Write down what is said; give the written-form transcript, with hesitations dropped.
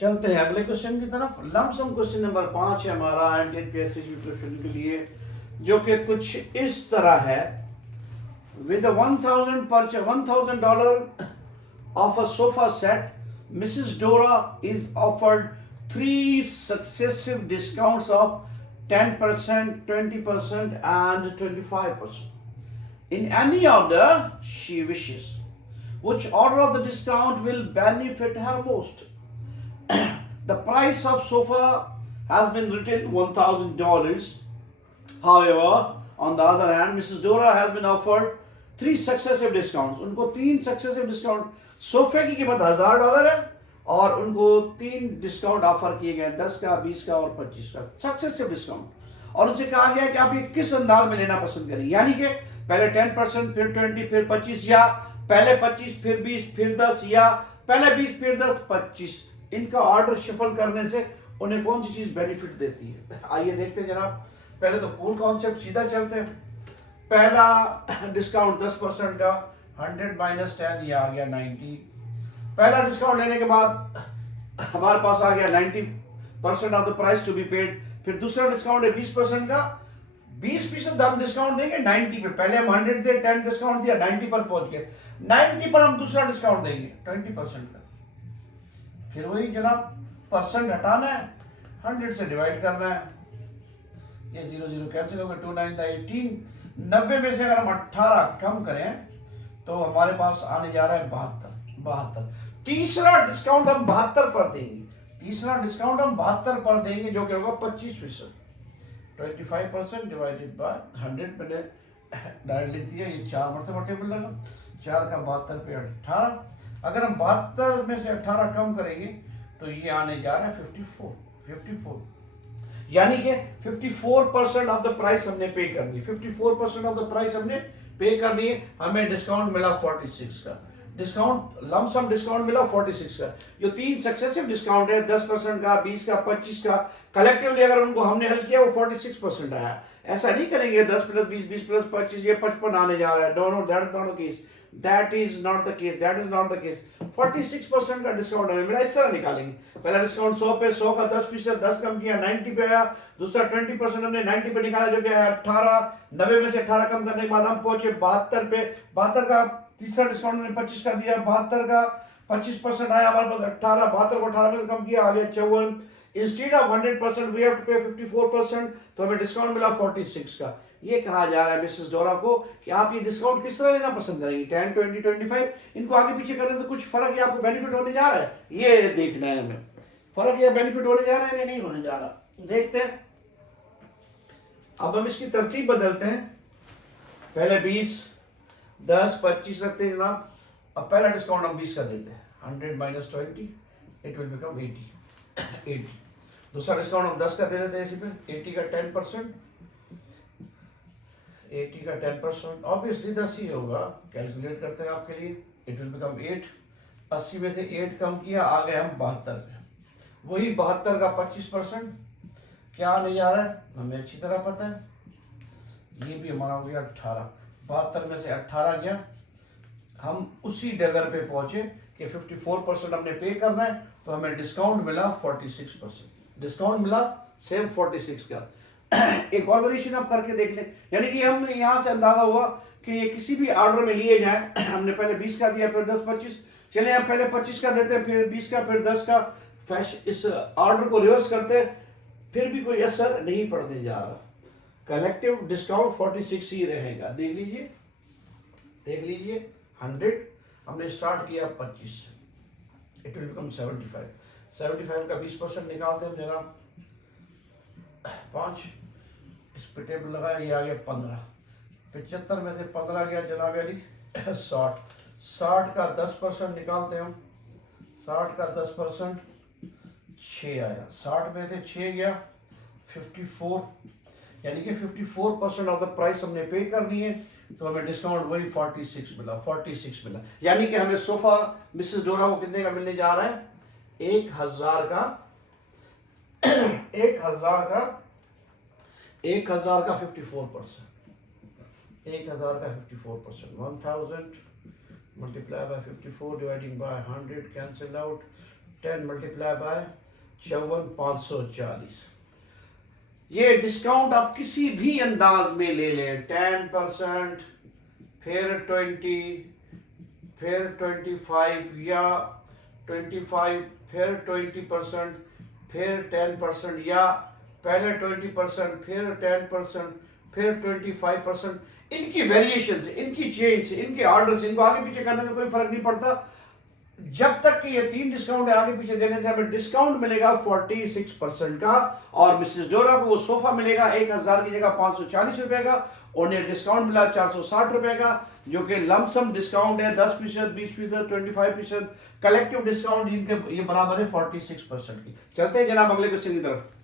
चलते हैं अगले क्वेश्चन की तरफ। लमसम क्वेश्चन नंबर 5 है हमारा इंडियन पीएससी क्वेश्चन के लिए, जो कि कुछ इस तरह है। With $1,000 of a sofa set, Mrs. Dora is offered three successive discounts of 10%, 20%, and 25%. In any order she wishes. Which order of the discount will benefit her most? The price of sofa has been written $1,000. However, on the other hand, Mrs. Dora has been offered three successive discounts. उनको तीन successive discount, सोफे की कीमत $1,000 है और उनको तीन discount offer किए गए, 10 का, 20 का और 25 का सक्सेसिव डिस्काउंट। और उनसे कहा गया कि आप ये किस अंदाज में लेना पसंद करें, यानी कि पहले 10%, फिर 20, फिर 25, या पहले 25 फिर 20 फिर 10, या पहले 20 फिर 10 25। इनका ऑर्डर शफल करने से उन्हें कौन सी चीज बेनिफिट देती है, आइए देखते हैं जनाब। पहले तो कूल कॉन्सेप्ट सीधा चलते हैं। पहला डिस्काउंट 10% का, 100 माइनस 10, ये आ गया 90। पहला डिस्काउंट लेने के बाद हमारे पास आ गया 90% of the price to be paid. फिर दूसरा डिस्काउंट है 20% का, 20% हम डिस्काउंट देंगे 90 पे। पहले हम 100 से 10 डिस्काउंट दिया, 90 पर पहुंच गए, 90 पर हम दूसरा डिस्काउंट देंगे 20% का। फिर वही जनाब परसेंट हटाना है, 100 से डिवाइड करना है, ये 0 0 कैंसिल हो गए, 2 9 18। 90 में से अगर हम 18 कम करें तो हमारे पास आने जा रहा है 72। तीसरा डिस्काउंट हम 72 पर देंगे, तीसरा डिस्काउंट हम 72 पर देंगे, जो कि होगा 25%। 25% डिवाइडेड बाय 100 मैंने डायरेक्ट लिख दिया, ये 4 मरतबा टेबल लगा, 4 का 72 पे 18। अगर हम 72 में से 18 कम करेंगे तो ये आने जा रहा है 54, यानी कि 54% ऑफ द प्राइस हमने पे कर दी। 54% ऑफ द प्राइस हमने पे कर दिए, हमें डिस्काउंट मिला 46 का। डिस्काउंट लमसम डिस्काउंट मिला 46 का। जो तीन सक्सेसिव डिस्काउंट है, 10% का, 20 का, 25 का, कलेक्टिवली अगर उनको हमने हल किया वो 46% आया। ऐसा नहीं करेंगे 10 प्लस 20, 20 प्लस 25, ये 55 आने जा रहा है। No no, that is not the case, that is not the case, that is not the case. 46% का डिस्काउंट हमें मिला, इस तरह निकालेंगे। पहला डिस्काउंट 100 पे, 100 का 10%, 10 कम किया 90 पे आया। दूसरा 20% हमने 90 पे निकाला, जो कि है 18। 90 में से 18 कम करने के बाद हम पहुंचे 72 पे। 72 का तीसरा डिस्काउंट हमने 25 का दिया, 72 का 25% आया हमारे पास 18। 72 को 18 में कम किया, आ गया 54। Instead of 100% we have to pay 54%, तो हमें डिस्काउंट मिला 46 का। ये कहा जा रहा है मिसेस डोरा को कि आप ये डिस्काउंट किस तरह लेना पसंद करेंगे, 10, 20, 25। इनको आगे पीछे करने से कुछ फर्क या आपको बेनिफिट होने जा रहा है, ये देखना है हमें। फर्क या बेनिफिट होने जा रहा है या नहीं होने जा रहा, देखते हैं। अब हम इसकी तरतीब बदलते हैं। पहले 20, 10, 25 रखते हैं जनाब। अब पहला डिस्काउंट हम 20 का देते हैं, 100 माइनस 20, इट विल बिकम 80। दूसरा डिस्काउंट हम 10 का दे देते हैं इसी पे, 80 का 10%, 80 का 10% ऑब्वियसली 10 ही होगा। कैलकुलेट करते हैं आपके लिए, इट विल बिकम 8। 80 में से 8 कम किया, आ गए हम 72 पे। वही 72 का 25% क्या आने जा रहा है हमें अच्छी तरह पता है, ये भी हमारा हो गया 18। 72 में से 18 गया, हम उसी डगर पे पहुंचे कि 54% हमने पे करना है, तो हमें डिस्काउंट मिला 46%। डिस्काउंट मिला सेम 46 का। एक और वेरिएशन आप करके देख लें, यानी कि हम यहाँ से अंदाजा हुआ कि ये किसी भी ऑर्डर में लिए जाए। हमने पहले 20 का दिया, फिर 10, 25, चले हम पहले 25 का देते हैं, फिर 20 का, फिर 10 का। इस ऑर्डर को रिवर्स करते, फिर भी कोई असर नहीं पड़ने जा रहा। कलेक्टिव डिस्काउंट 46 ही रहेगा। देख लीजिए, देख लीजिए, 100 हमने स्टार्ट किया 25 से, इट विल बिकम 75। 75 का 20% निकालते हैं जनाब, 5 इस पे टेबल लगाया, ये आ गया 15। 75 में से 15 गया जनाब अली 60। 60 का 10% निकालते हैं हम, 60 का 10% 6 आया। 60 में से 6 गया 54, यानी कि 54% ऑफ द प्राइस हमने पे करनी है, तो हमें डिस्काउंट वही 46 मिला। 46 मिला, यानी कि हमें सोफा मिसेस डोरा को कितने का मिलने जा रहा है, 1000 का 1000 का 54%, 1000 का 54%। 1000 multiply by 54 dividing by 100 cancel out, 10 multiply by 54,540। ये डिस्काउंट आप किसी भी अंदाज में ले लें, 10%, फिर 20, फिर 25 या 25, फिर 20%, फिर 10% या पहले 20%, फिर 10%, फिर 25%। इनकी वेरिएशन से, इनकी चेंज से, इनके ऑर्डर से, इनको आगे पीछे करने से कोई फर्क नहीं पड़ता। जब तक कि ये 3 डिस्काउंट है, आगे पीछे देने से हमें डिस्काउंट मिलेगा 46% का, और मिसेस डोरा को वो सोफा मिलेगा 1000 की जगह 540 रुपए का। उन्हें डिस्काउंट मिला 460 रुपए का, जो कि लमसम डिस्काउंट है 10%, 20%, 25%। कलेक्टिव डिस्काउंट इनके ये बराबर है 46% की। चलते हैं जनाब अगले क्वेश्चन की तरफ।